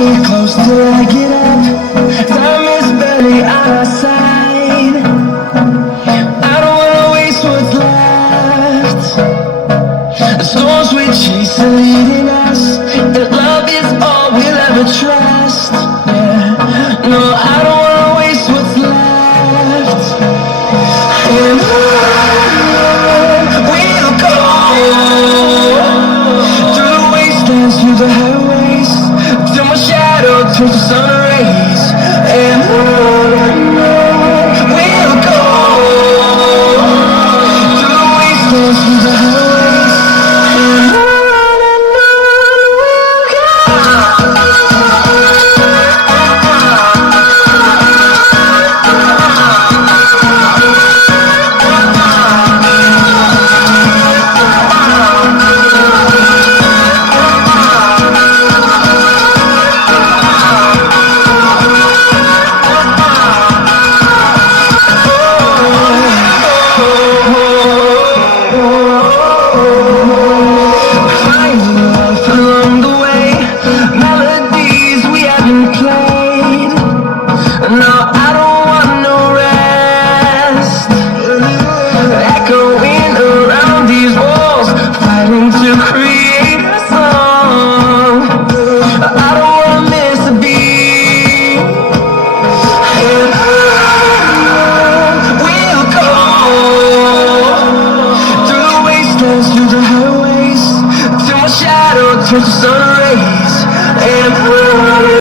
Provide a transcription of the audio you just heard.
me close till I get up. Time is barely on our side. I don't wanna waste what's left. The storms we chase are leading us, and love is all we'll ever trust. Yeah, no, I don't wanna waste what's left. And on we'll go, through the wastelands, through the highways, till my shadow turns to sun rays.